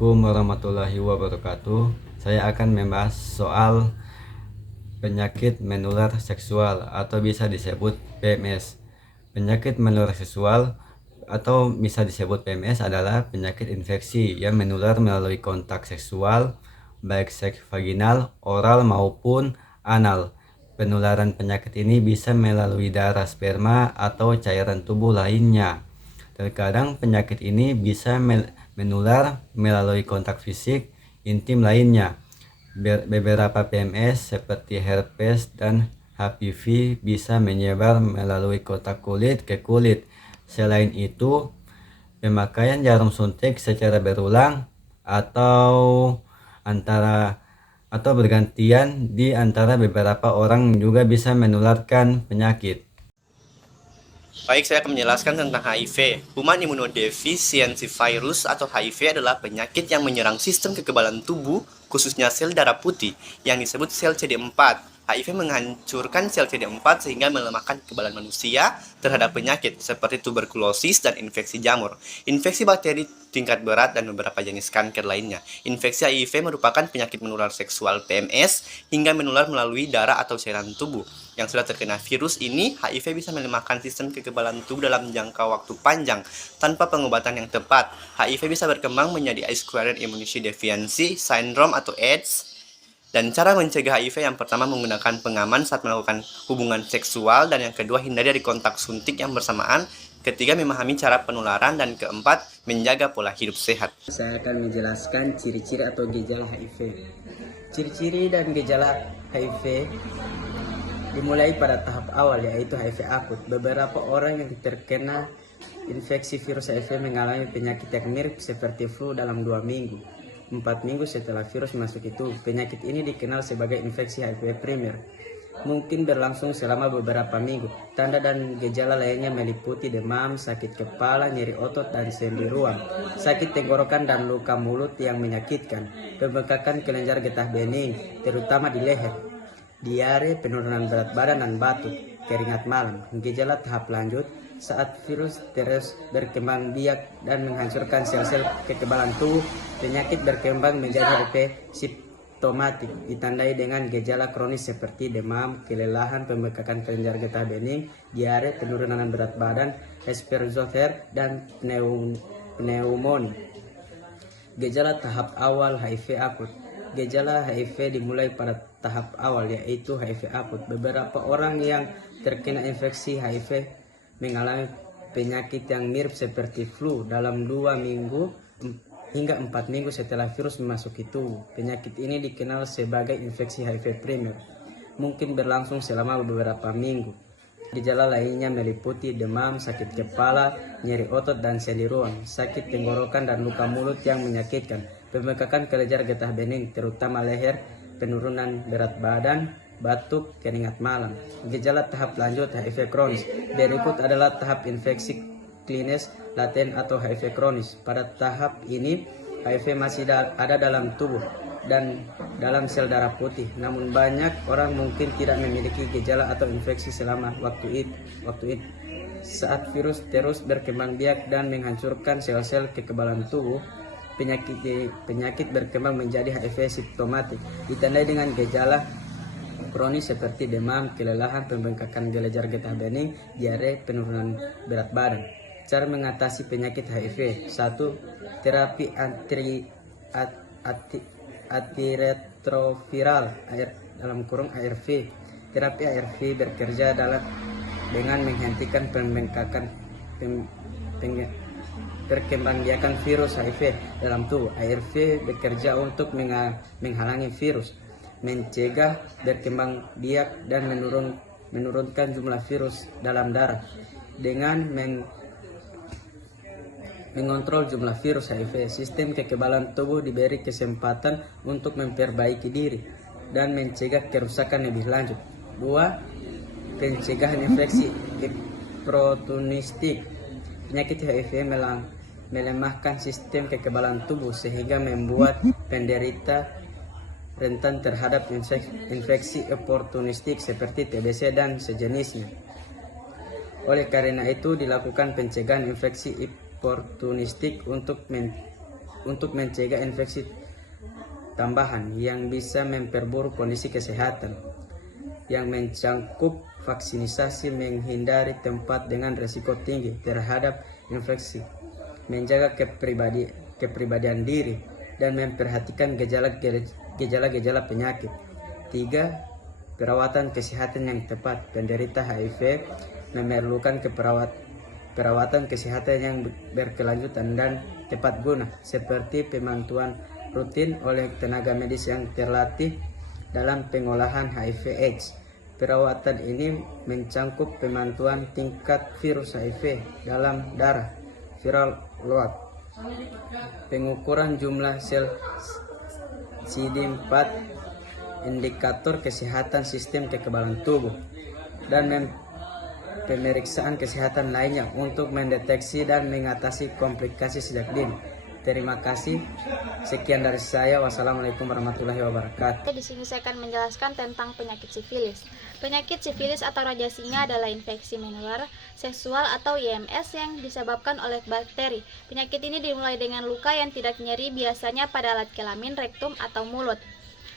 Assalamualaikum warahmatullahi wabarakatuh. Saya akan membahas soal penyakit menular seksual atau bisa disebut PMS. Penyakit menular seksual atau bisa disebut PMS adalah penyakit infeksi yang menular melalui kontak seksual, baik seks vaginal, oral maupun anal. Penularan penyakit ini bisa melalui darah, sperma, atau cairan tubuh lainnya. Terkadang penyakit ini bisa menular melalui kontak fisik intim lainnya. Beberapa PMS seperti herpes dan HPV bisa menyebar melalui kontak kulit ke kulit. Selain itu, pemakaian jarum suntik secara berulang atau bergantian di antara beberapa orang juga bisa menularkan penyakit. Baik, saya akan menjelaskan tentang HIV. Human Immunodeficiency Virus atau HIV adalah penyakit yang menyerang sistem kekebalan tubuh, khususnya sel darah putih, yang disebut sel CD4. HIV menghancurkan sel CD4 sehingga melemahkan kekebalan manusia terhadap penyakit seperti tuberkulosis dan infeksi jamur, infeksi bakteri tingkat berat, dan beberapa jenis kanker lainnya. Infeksi HIV merupakan penyakit menular seksual PMS hingga menular melalui darah atau cairan tubuh. Yang sudah terkena virus ini, HIV bisa melemahkan sistem kekebalan tubuh dalam jangka waktu panjang tanpa pengobatan yang tepat. HIV bisa berkembang menjadi Acquired Immunity Deficiency Syndrome atau AIDS. Dan cara mencegah HIV yang pertama menggunakan pengaman saat melakukan hubungan seksual, dan yang kedua hindari dari kontak suntik yang bersamaan, ketiga memahami cara penularan, dan keempat menjaga pola hidup sehat. Saya akan menjelaskan ciri-ciri atau gejala HIV. Ciri-ciri dan gejala HIV dimulai pada tahap awal, yaitu HIV akut. Beberapa orang yang terkena infeksi virus HIV mengalami penyakit yang mirip seperti flu dalam 2 minggu. 4 minggu setelah virus masuk itu, penyakit ini dikenal sebagai infeksi HIV primer. Mungkin berlangsung selama beberapa minggu. Tanda dan gejala lainnya meliputi demam, sakit kepala, nyeri otot dan sendi ruang, sakit tenggorokan dan luka mulut yang menyakitkan, pembengkakan kelenjar getah bening, terutama di leher, diare, penurunan berat badan dan batuk, keringat malam. Gejala tahap lanjut, saat virus terus berkembang biak dan menghancurkan sel-sel kekebalan tubuh, penyakit berkembang menjadi HIV simptomatik, ditandai dengan gejala kronis seperti demam, kelelahan, pembengkakan kelenjar getah bening, diare, penurunan berat badan, Asperger dan pneumonia. Gejala tahap awal HIV akut. Gejala HIV dimulai pada tahap awal, yaitu HIV akut. Beberapa orang yang terkena infeksi HIV mengalami penyakit yang mirip seperti flu dalam 2 minggu hingga 4 minggu setelah virus memasuki tubuh. Penyakit ini dikenal sebagai infeksi HIV primer, mungkin berlangsung selama beberapa minggu. Gejala lainnya meliputi demam, sakit kepala, nyeri otot dan sendi ruang, sakit tenggorokan dan luka mulut yang menyakitkan, pembengkakan kelenjar getah bening, terutama leher, penurunan berat badan, batuk, keringat malam. Gejala tahap lanjut HIV kronis. Berikut adalah tahap infeksi klinis laten atau HIV kronis. Pada tahap ini, HIV masih ada dalam tubuh dan dalam sel darah putih. Namun banyak orang mungkin tidak memiliki gejala atau infeksi selama waktu itu. Saat virus terus berkembang biak dan menghancurkan sel-sel kekebalan tubuh, penyakit berkembang menjadi HIV simptomatik, ditandai dengan gejala kronis seperti demam, kelelahan, pembengkakan kelenjar getah bening, diare, penurunan berat badan. Cara mengatasi penyakit HIV: 1. Terapi antiretroviral (ARV). Terapi ARV bekerja dengan menghentikan perkembangbiakan virus HIV dalam tubuh. ARV bekerja untuk menghalangi virus, mencegah berkembang biak dan menurunkan jumlah virus dalam darah. Dengan mengontrol jumlah virus HIV, sistem kekebalan tubuh diberi kesempatan untuk memperbaiki diri dan mencegah kerusakan lebih lanjut. 2. Pencegahan infeksi opportunistik. Penyakit HIV melemahkan sistem kekebalan tubuh sehingga membuat penderita rentan terhadap infeksi oportunistik seperti TBC dan sejenisnya. Oleh karena itu, dilakukan pencegahan infeksi oportunistik untuk untuk mencegah infeksi tambahan yang bisa memperburuk kondisi kesehatan, yang mencakup vaksinasi, menghindari tempat dengan risiko tinggi terhadap infeksi, menjaga kepribadian diri, dan memperhatikan gejala-gejala penyakit. 3. Perawatan kesehatan yang tepat. Penderita HIV memerlukan perawatan kesehatan yang berkelanjutan dan tepat guna, seperti pemantauan rutin oleh tenaga medis yang terlatih dalam pengolahan HIV/AIDS. Perawatan ini mencakup pemantauan tingkat virus HIV dalam darah, viral load, pengukuran jumlah sel CD4, indikator kesehatan sistem kekebalan tubuh, dan pemeriksaan kesehatan lainnya untuk mendeteksi dan mengatasi komplikasi sejak dini. Terima kasih. Sekian dari saya. Wassalamualaikum warahmatullahi wabarakatuh. Di sini saya akan menjelaskan tentang penyakit sifilis. Penyakit sifilis atau raja singa adalah infeksi menular seksual atau IMS yang disebabkan oleh bakteri. Penyakit ini dimulai dengan luka yang tidak nyeri, biasanya pada alat kelamin, rektum, atau mulut.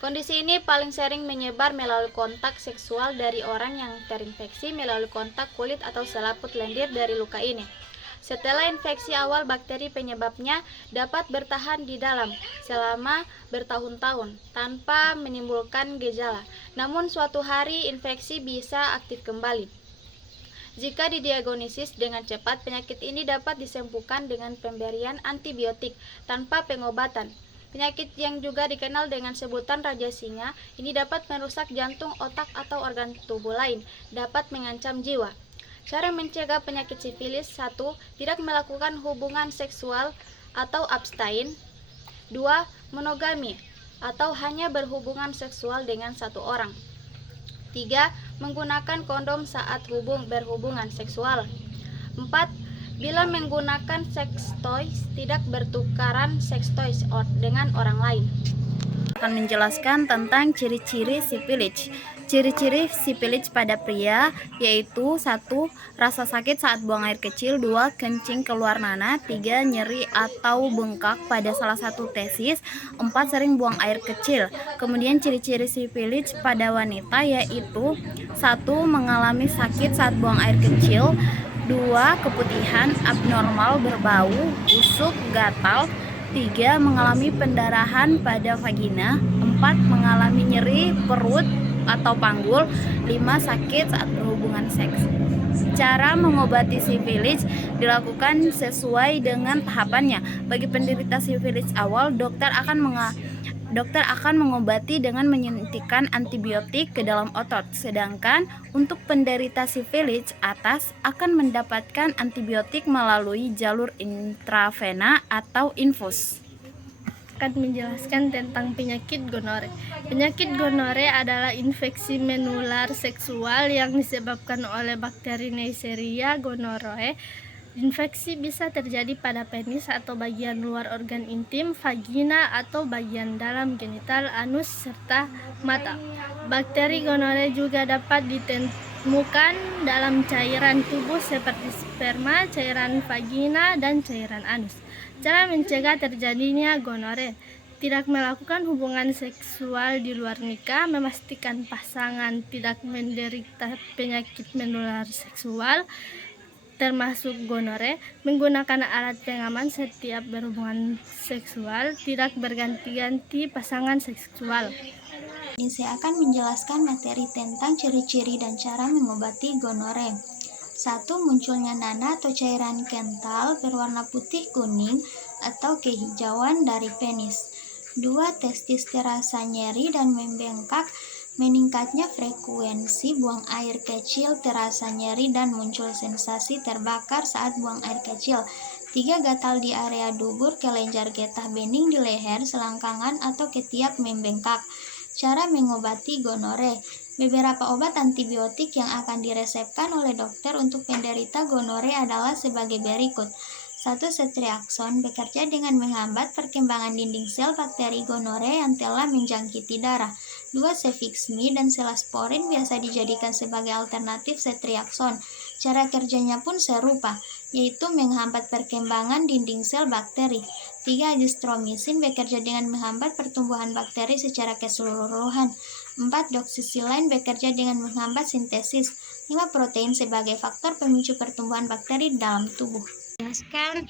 Kondisi ini paling sering menyebar melalui kontak seksual dari orang yang terinfeksi melalui kontak kulit atau selaput lendir dari luka ini. Setelah infeksi awal, bakteri penyebabnya dapat bertahan di dalam selama bertahun-tahun tanpa menimbulkan gejala. Namun suatu hari infeksi bisa aktif kembali. Jika didiagnosis dengan cepat, penyakit ini dapat disembuhkan dengan pemberian antibiotik tanpa pengobatan. Penyakit yang juga dikenal dengan sebutan raja singa ini dapat merusak jantung, otak, atau organ tubuh lain, dapat mengancam jiwa. Cara mencegah penyakit sifilis: 1. Tidak melakukan hubungan seksual atau abstain. 2. Monogami atau hanya berhubungan seksual dengan satu orang. 3. Menggunakan kondom saat berhubungan seksual. 4. Bila menggunakan sex toys, tidak bertukaran sex toys dengan orang lain. Akan menjelaskan tentang ciri-ciri sifilis. Ciri-ciri sifilis pada pria yaitu 1. Rasa sakit saat buang air kecil. 2. Kencing keluar nanah. 3. Nyeri atau bengkak pada salah satu tesis. 4. Sering buang air kecil. Kemudian ciri-ciri sifilis pada wanita yaitu 1. Mengalami sakit saat buang air kecil. 2. Keputihan, abnormal, berbau, busuk, gatal. 3. Mengalami pendarahan pada vagina. 4. Mengalami nyeri perut atau panggul. 5. Sakit saat berhubungan seks. Cara mengobati sifilis dilakukan sesuai dengan tahapannya. Bagi penderita sifilis awal, dokter akan mengobati dengan menyuntikkan antibiotik ke dalam otot. Sedangkan untuk penderita sifilis atas akan mendapatkan antibiotik melalui jalur intravena atau infus. Akan menjelaskan tentang penyakit gonore. Penyakit gonore adalah infeksi menular seksual yang disebabkan oleh bakteri Neisseria gonorrhoeae. Infeksi bisa terjadi pada penis atau bagian luar organ intim, vagina atau bagian dalam genital, anus, serta mata. Bakteri gonore juga dapat ditemukan dalam cairan tubuh seperti sperma, cairan vagina, dan cairan anus. Cara mencegah terjadinya gonore: tidak melakukan hubungan seksual di luar nikah, memastikan pasangan tidak menderita penyakit menular seksual termasuk gonore, menggunakan alat pengaman setiap berhubungan seksual, tidak berganti-ganti pasangan seksual. Ini saya akan menjelaskan materi tentang ciri-ciri dan cara mengobati gonore. 1. Munculnya nanah atau cairan kental berwarna putih kuning atau kehijauan dari penis. 2. Testis terasa nyeri dan membengkak. Meningkatnya frekuensi buang air kecil, terasa nyeri dan muncul sensasi terbakar saat buang air kecil. 3. Gatal di area dubur, kelenjar getah bening di leher, selangkangan atau ketiak membengkak. Cara mengobati gonore: beberapa obat antibiotik yang akan diresepkan oleh dokter untuk penderita gonore adalah sebagai berikut. 1. Ceftriaxone bekerja dengan menghambat perkembangan dinding sel bakteri gonore yang telah menjangkiti darah. 2. Cefixime dan Celasporin biasa dijadikan sebagai alternatif ceftriaxone. Cara kerjanya pun serupa. yaitu menghambat perkembangan dinding sel bakteri. 3. Azitromisin bekerja dengan menghambat pertumbuhan bakteri secara keseluruhan. 4. Doxycycline bekerja dengan menghambat sintesis. 5. Protein sebagai faktor pemicu pertumbuhan bakteri dalam tubuh. Jelaskan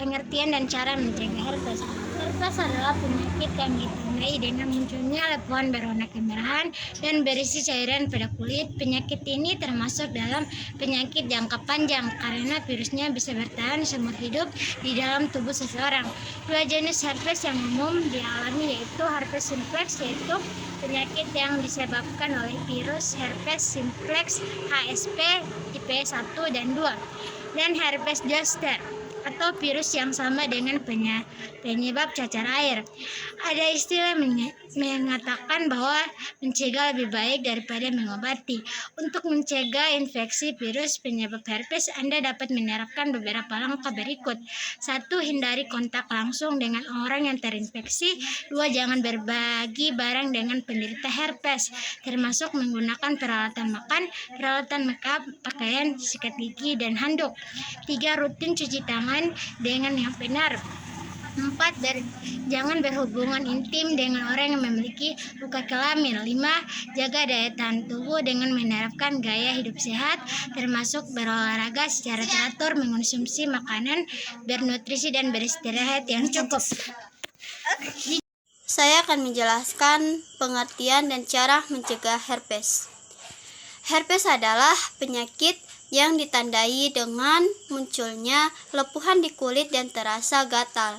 pengertian dan cara mencegah herpes. Herpes adalah penyakit yang ditandai dengan munculnya lepuan berwarna kemerahan dan berisi cairan pada kulit. Penyakit ini termasuk dalam penyakit jangka panjang karena virusnya bisa bertahan seumur hidup di dalam tubuh seseorang. 2 jenis herpes yang umum dialami yaitu herpes simplex, yaitu penyakit yang disebabkan oleh virus herpes simplex HSP tipe 1 dan 2. Dan herpes zoster atau virus yang sama dengan penyebab cacar air. Ada istilah mengatakan bahwa mencegah lebih baik daripada mengobati. Untuk mencegah infeksi virus penyebab herpes, Anda dapat menerapkan beberapa langkah berikut. 1. Hindari kontak langsung dengan orang yang terinfeksi. 2. Jangan berbagi barang dengan penderita herpes, termasuk menggunakan peralatan makan, peralatan makeup, pakaian, sikat gigi, dan handuk. 3. Rutin cuci tangan dengan yang benar. 4. Jangan berhubungan intim dengan orang yang memiliki luka kelamin. 5. Jaga daya tahan tubuh dengan menerapkan gaya hidup sehat, termasuk berolahraga secara teratur, mengonsumsi makanan bernutrisi, dan beristirahat yang cukup. Saya akan menjelaskan pengertian dan cara mencegah herpes. Herpes adalah penyakit yang ditandai dengan munculnya lepuhan di kulit dan terasa gatal.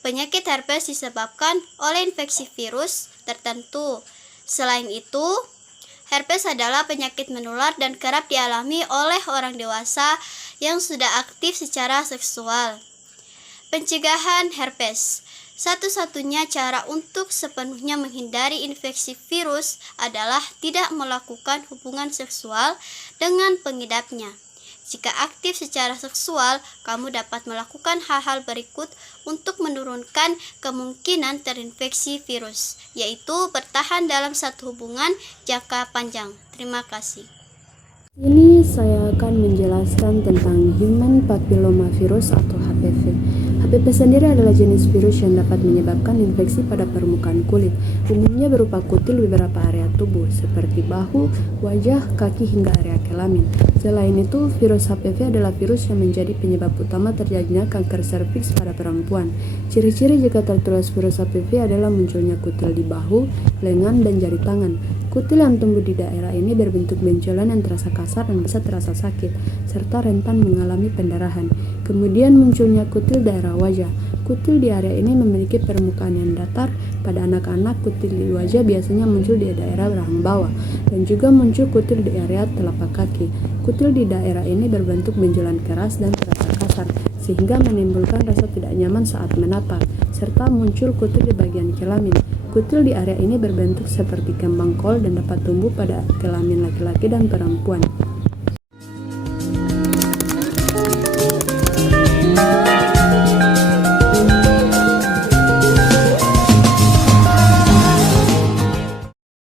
Penyakit herpes disebabkan oleh infeksi virus tertentu. Selain itu, herpes adalah penyakit menular dan kerap dialami oleh orang dewasa yang sudah aktif secara seksual. Pencegahan herpes. Satu-satunya cara untuk sepenuhnya menghindari infeksi virus adalah tidak melakukan hubungan seksual dengan pengidapnya. Jika aktif secara seksual, kamu dapat melakukan hal-hal berikut untuk menurunkan kemungkinan terinfeksi virus, yaitu bertahan dalam satu hubungan jangka panjang. Terima kasih. Ini saya akan menjelaskan tentang Human Papillomavirus atau HPV. HPV sendiri adalah jenis virus yang dapat menyebabkan infeksi pada permukaan kulit, umumnya berupa kutil di beberapa area tubuh, seperti bahu, wajah, kaki, hingga area kelamin. Selain itu, virus HPV adalah virus yang menjadi penyebab utama terjadinya kanker serviks pada perempuan. Ciri-ciri jika tertular virus HPV adalah munculnya kutil di bahu, lengan, dan jari tangan. Kutil yang tumbuh di daerah ini berbentuk benjolan yang terasa kasar dan bisa terasa sakit, serta rentan mengalami pendarahan. Kemudian munculnya kutil daerah wajah. Kutil di area ini memiliki permukaan yang datar. Pada anak-anak, kutil di wajah biasanya muncul di daerah rahang bawah, dan juga muncul kutil di area telapak kaki. Kutil di daerah ini berbentuk benjolan keras dan terasa kasar, sehingga menimbulkan rasa tidak nyaman saat menatap, serta muncul kutil di bagian kelamin. Kutil di area ini berbentuk seperti kembang kol dan dapat tumbuh pada kelamin laki-laki dan perempuan.